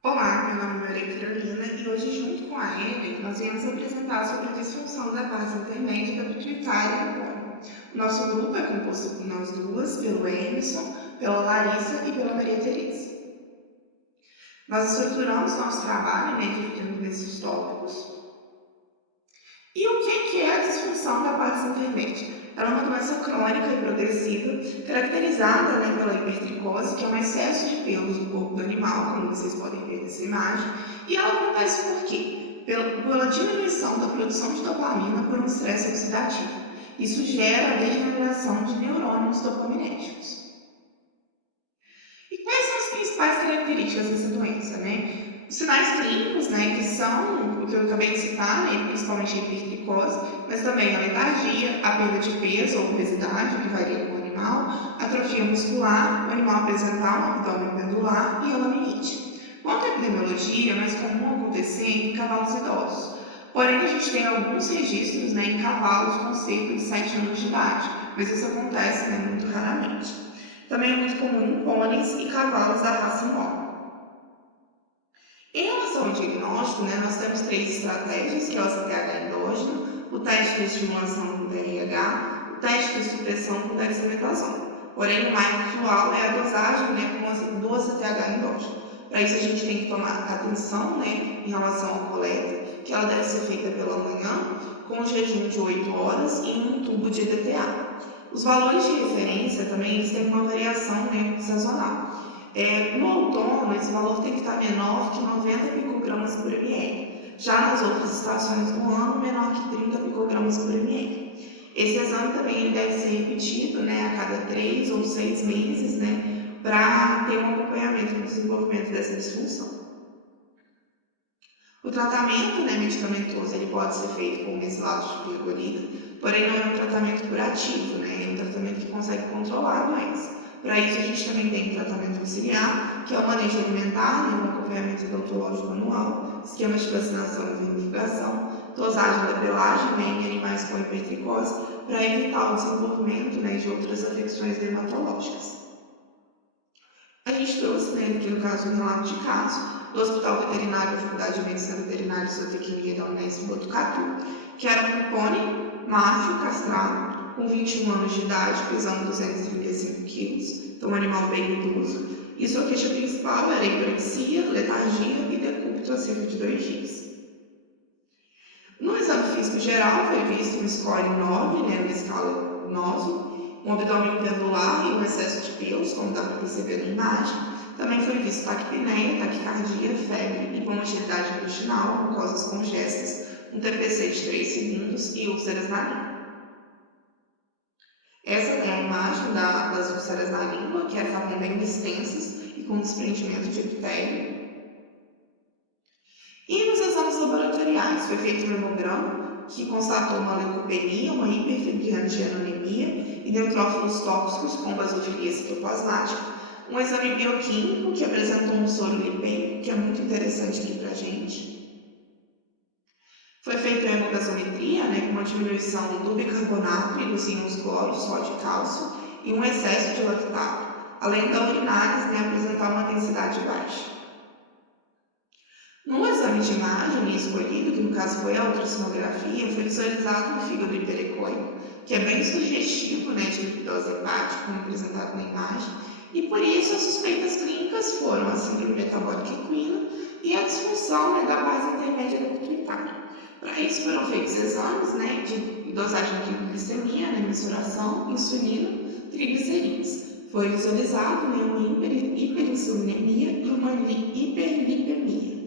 Olá, meu nome é Maria Carolina e hoje, junto com a Ellen, nós viemos apresentar sobre a disfunção da base intermédia da pituitária e agora. O nosso grupo é composto por nós duas, pelo Emerson, pela Larissa e pela Maria Tereza. Nós estruturamos nosso trabalho, dividindo nesses tópicos. E o que é a disfunção da base intermédia? Ela é uma doença crônica e progressiva, caracterizada pela hipertricose, que é um excesso de pelos do corpo do animal, como vocês podem ver nessa imagem, e ela acontece por quê? Pela diminuição da produção de dopamina por um estresse oxidativo. Isso gera a degeneração de neurônios dopaminérgicos. E quais são as principais características dessa doença, Os sinais clínicos, que são o que eu acabei de citar, principalmente a hipertricose, mas também a letargia, a perda de peso ou obesidade, que varia com o animal, atrofia muscular, o animal apresentar um abdômen pendular e a laminite. Quanto à epidemiologia, é mais comum acontecer em cavalos idosos. Porém, a gente tem alguns registros em cavalos com cerca de 7 anos de idade, mas isso acontece muito raramente. Também é muito comum em pôneis e cavalos da raça enorme. Em relação ao diagnóstico, nós temos três estratégias, que é o CTH endógeno, o teste de estimulação com TRH, o teste de supressão com dexametasona. Porém, o mais usual é a dosagem do CTH endógeno. Para isso, a gente tem que tomar atenção em relação à coleta, que ela deve ser feita pela manhã, com jejum de 8 horas e um tubo de EDTA. Os valores de referência também eles têm uma variação sazonal. No outono, esse valor tem que estar menor que 90 picogramas por ml. Já nas outras estações do ano, menor que 30 picogramas por ml. Esse exame também ele deve ser repetido a cada 3 ou 6 meses, para ter um acompanhamento do desenvolvimento dessa disfunção. O tratamento medicamentoso ele pode ser feito com mesilato de pergolida, porém não é um tratamento curativo, é um tratamento que consegue controlar a doença. Para isso, a gente também tem tratamento auxiliar, que é o manejo alimentar, um acompanhamento odontológico anual, esquemas de vacinação e verificação, dosagem da pelagem em animais com hipertricose, para evitar o desenvolvimento de outras afecções dermatológicas. A gente trouxe, aqui no caso, um relato de caso do Hospital Veterinário da Faculdade de Medicina Veterinária e Zootecnia da Unesp Botucatu, que era um pônei macho castrado, com 21 anos de idade, pesando 235 quilos, então um animal bem idoso, e sua queixa principal era hiperexia, letargia e decúbito há cerca de 2 dias. No exame físico geral, foi visto um score 9, na escala NOSO, um abdômen pendular e um excesso de pelos, como dá para perceber na imagem. Também foi visto taquipneia, taquicardia, febre, hipomotilidade intestinal, mucosas congestas, um TPC de 3 segundos e úlceras na língua. Essa é a imagem das úlceras na língua, que estavam bem extensas e com desprendimento de epitélio. E nos exames laboratoriais foi feito um hemograma que constatou uma leucopenia, uma hiperfibrinogenonemia e neutrófilos tóxicos com basofilia citoplasmática, um exame bioquímico que apresentou um soro lipêmico, que é muito interessante aqui para a gente. Foi feita a hemogasometria, com uma diminuição do bicarbonato e dos íons cloro, sódio e cálcio, e um excesso de lactato, além da urinálise apresentar uma densidade baixa. No exame de imagem escolhido, que no caso foi a ultrassonografia, foi visualizado o fígado hiperecóico, que é bem sugestivo de lipidose hepática, como apresentado na imagem, e por isso as suspeitas clínicas foram a síndrome metabólica equina e a disfunção da base intermédia da pituitária. Para isso foram feitos exames de dosagem de glicemia, mensuração, insulina, triglicerídeos. Foi visualizado uma hiperinsulinemia e uma hiperlipemia.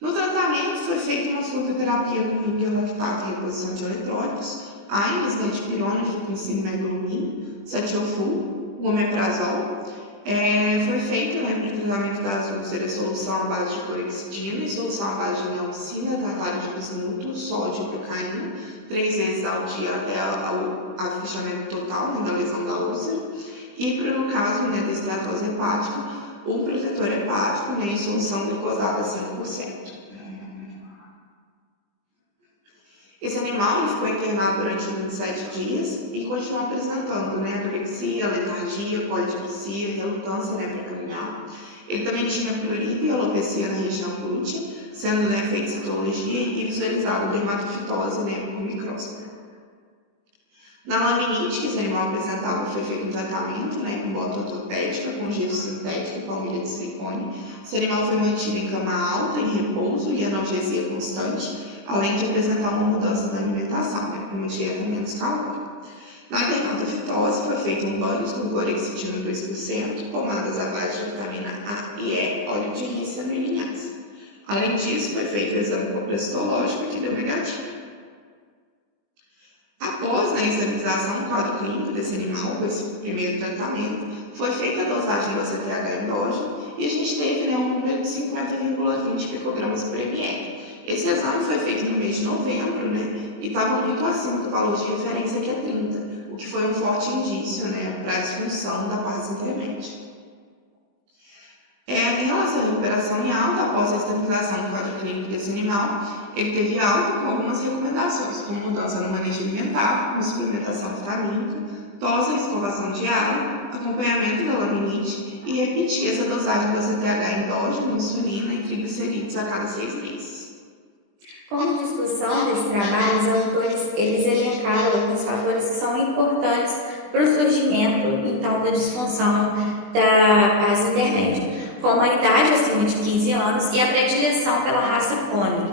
No tratamento foi feita uma fluoroterapia com hiperlactato e reposição de eletrólitos, AINES, dipirona, fluoxacina, meglumine, cetiofur, omeprazol. Foi feito para o tratamento das úlceras solução à base de clorexidina e solução à base de neomicina, tratado de bismuto, sódio e procaína, 3 vezes ao dia até o fechamento total da lesão da úlcera. E para no caso da esteatose hepática, o protetor hepático em solução glicosada 5%. Esse animal ficou internado durante 27 dias e continuou apresentando anorexia, letargia, polidipsia, relutância para caminhar. Ele também tinha prurigo e alopecia na região glútea, sendo feita citologia e visualizado dermatofitose com microscópio. Na laminite que esse animal apresentava, foi feito um tratamento com bota ortopédica, com gesso sintético e palmilha de silicone. Esse animal foi mantido em cama alta, em repouso e analgesia constante, além de apresentar uma mudança na alimentação, com uma dieta menos calórica. Na dermatofitose, foi feito um banho com clorexidina 2%, pomadas à base de vitamina A e E, óleo de rícino e linhaça. Além disso, foi feito o exame coprocitológico, que deu negativo. Após a examinação do quadro clínico desse animal, com esse primeiro tratamento, foi feita a dosagem do ACTH endógeno e a gente teve um número de 50,20 picogramas por ml. Esse exame foi feito no mês de novembro e estava muito acima do valor de referência, que é 30, o que foi um forte indício para a disfunção da base intermédia. Em relação à recuperação em alta, após a estabilização do quadro clínico desse animal, ele teve alta com algumas recomendações, como mudança no manejo alimentar, com suplementação vitamínica, dose e escovação diária, acompanhamento da laminite e repetir essa dosagem do ACTH endógeno, insulina e triglicerídeos a cada 6 meses. Como discussão desse trabalho, os autores elencaram alguns fatores que são importantes para o surgimento então da disfunção da base intermédia, como a idade acima de 15 anos e a predileção pela raça pônei.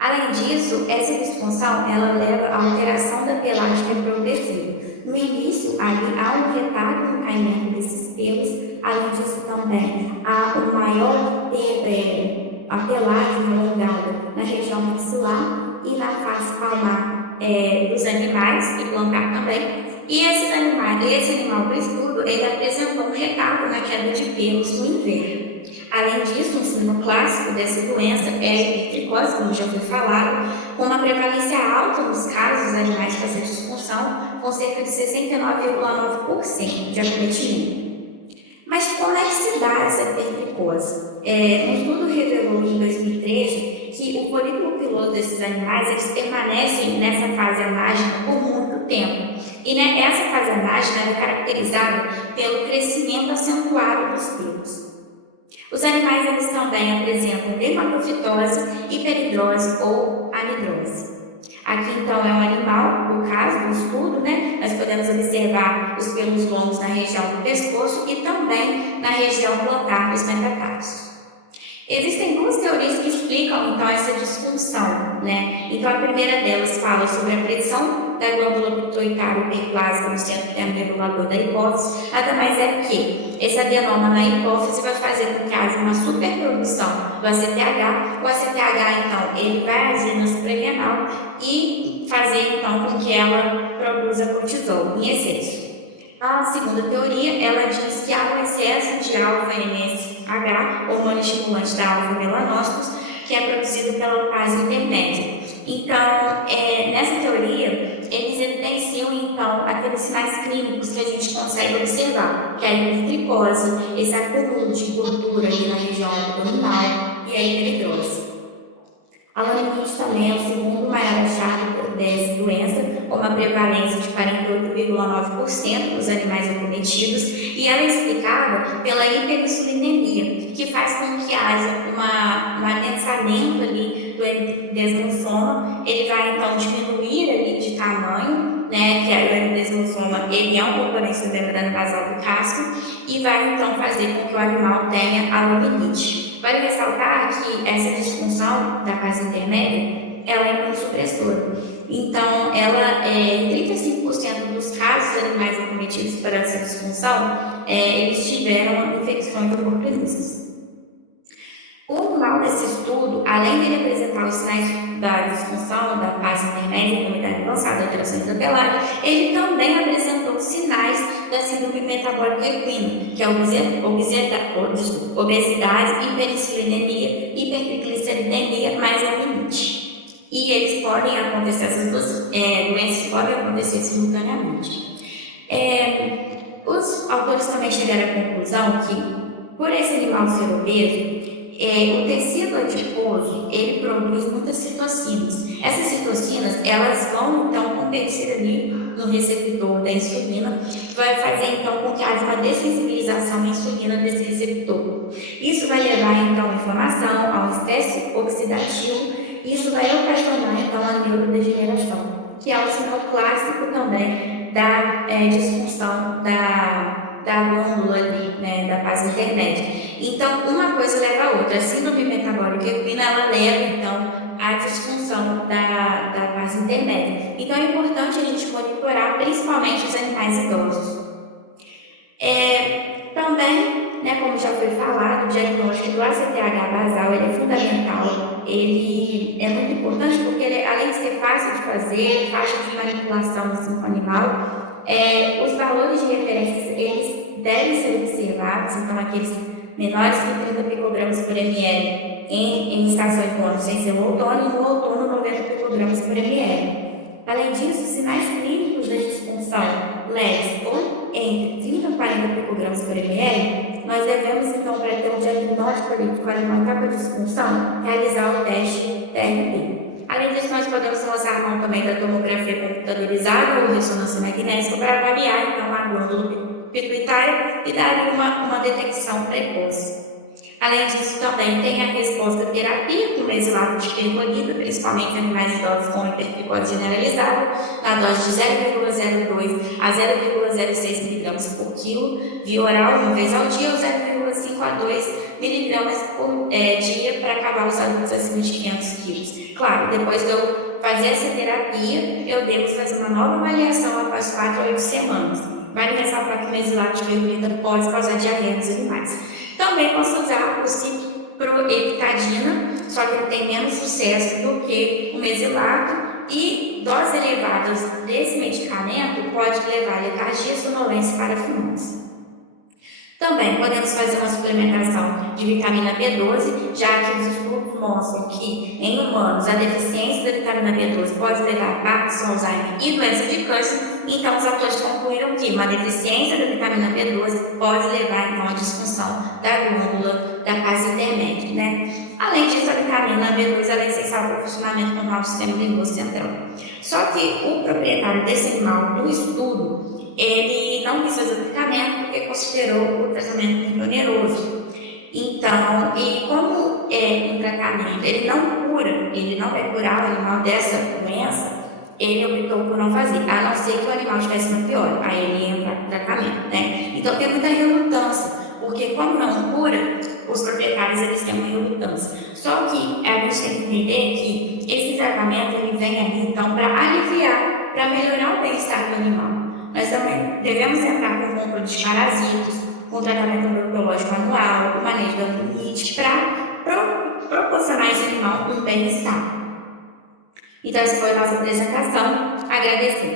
Além disso, essa disfunção ela leva à alteração da pelagem progressiva. No início, ali há um retardo no caimento desses pelos, além disso também há um maior a pelagem alongada na região maxilar e na face palmar dos animais e plantar também. E esse animal do estudo, ele apresentou um retardo na queda de pelos no inverno. Além disso, um símbolo clássico dessa doença é a hipertricose, como já foi falado, com uma prevalência alta nos casos dos animais com essa disfunção, com cerca de 69,9% de acometimento. Mas como é que se dá essa hipertricose? Um estudo revelou em 2013 que o folículo piloso desses animais eles permanecem nessa fase anágena por muito tempo. E essa fase anágena é caracterizada pelo crescimento acentuado dos pelos. Os animais eles também apresentam dermatofitose, hiperidrose ou anidrose. Aqui então é um animal, no caso do estudo, nós podemos observar os pelos longos na região do pescoço e também na região plantar dos metatarsos. Existem duas teorias que explicam então essa disfunção, Então a primeira delas fala sobre a pressão da glândula pituitária hiperplásica no centro termoregulador da hipófise. Nada mais é que esse adenoma na hipófise vai fazer com que haja uma superprodução do ACTH. O ACTH então ele vai agir no suprarrenal e fazer então com que ela produza cortisol em excesso. A segunda teoria, ela diz que há um excesso de alfa-MSH, hormônio estimulante da alfa-melanócitos, que é produzido pela fase intermédia. Então, nessa teoria, eles evidenciam então aqueles sinais clínicos que a gente consegue observar, que é a hipertricose, esse acúmulo de gordura ali na região abdominal e a hiperidrose. A laminite também é o segundo maior achado dessa doença, com uma prevalência de 48,9% dos animais acometidos, e ela é explicada pela hiperinsulinemia, que faz com que haja um adensamento ali do endodesmossoma. Ele vai então diminuir ali de tamanho, que o endodesmossoma ele é um componente da membrana basal do casco, e vai então fazer com que o animal tenha a laminite. Vale ressaltar que essa disfunção da base intermédia, ela é imunossupressora. Então, ela, em 35% dos casos de animais acometidos por essa disfunção, eles tiveram infecções oportunistas. O mal desse estudo, além de ele apresentar os sinais da disfunção da fase intermédia, como idade avançada, alteração intrapelar, ele também apresentou sinais da síndrome metabólica equina, que é obesidade, hiperinsulinemia, hipertrigliceridemia mais laminite. E eles podem acontecer, essas duas doenças podem acontecer simultaneamente. Os autores também chegaram à conclusão que, por esse animal ser obeso, o tecido adiposo, ele produz muitas citocinas. Essas citocinas, elas vão então competir ali no receptor da insulina, vai fazer então com que haja uma dessensibilização à insulina desse receptor. Isso vai levar então à inflamação, ao estresse oxidativo, e isso vai ocasionar então a neurodegeneração, que é o sinal clássico também da disfunção da glândula ali, né, da base intermédia. Então, uma coisa leva a outra. A síndrome metabólica equina, ela leva, então, à disfunção da base intermédia. Então, é importante a gente monitorar, principalmente os animais idosos. Também, né, como já foi falado, o diagnóstico do ACTH basal ele é fundamental. Ele é muito importante porque, ele, além de ser fácil de fazer, fácil de manipulação assim, com o animal, os valores de referência eles devem ser observados, então aqueles menores que 30 picogramas por ml em estações do ano sem ser o outono, e no outono 90 picogramas por ml. Além disso, sinais clínicos da disfunção leves ou entre 30 e 40 picogramas por ml, nós devemos então, para ter um diagnóstico ali de qual é uma etapa de disfunção, realizar o teste TRP. Além disso, nós podemos lançar a mão também da tomografia computadorizada ou ressonância magnética para avaliar então a glândula pituitária e dar uma detecção precoce. Além disso, também tem a resposta à terapia com mesilato de pergolida, principalmente em animais idosos com hipertricose generalizada, na dose de 0,02 a 0,06 mg por quilo, via oral uma vez ao dia, ou 0,5 a 2 mg por dia para cavalos adultos acima de 500 kg. Claro, depois de eu fazer essa terapia, eu devo fazer uma nova avaliação após 4 a 8 semanas. Vale ressaltar que o mesilato de pergolida pode causar diarreia nos animais. Também posso usar o ciproheptadina, só que ele tem menos sucesso do que o mesilato, e doses elevadas desse medicamento pode levar a letargia, sonolência e parafimonse. Também podemos fazer uma suplementação de vitamina B12, já que os estudos mostram que em humanos a deficiência da vitamina B12 pode levar a Parkinson, Alzheimer e doença de câncer. Então, os autores concluíram que uma deficiência da vitamina B12 pode levar então, à disfunção da glândula da base intermédia, né? Além disso, a vitamina B12 é essencial para o funcionamento normal do sistema nervoso central. Só que o proprietário desse animal do estudo, ele não quis fazer o tratamento porque considerou o tratamento muito oneroso. Então, e como um tratamento ele não cura, ele não vai curar o animal dessa doença, ele optou por não fazer, a não ser que o animal estivesse no pior, aí ele entra no tratamento, né? Então tem muita relutância, porque como não cura, os proprietários eles têm uma relutância. Só que a gente tem que entender que esse tratamento ele vem ali então para aliviar, para melhorar o bem-estar do animal. Nós também devemos entrar com controle de parasitos, com tratamento agroecológico anual, com manejo da limite, para proporcionar a esse animal um bem-estar. Então, essa foi a nossa apresentação. Agradeço.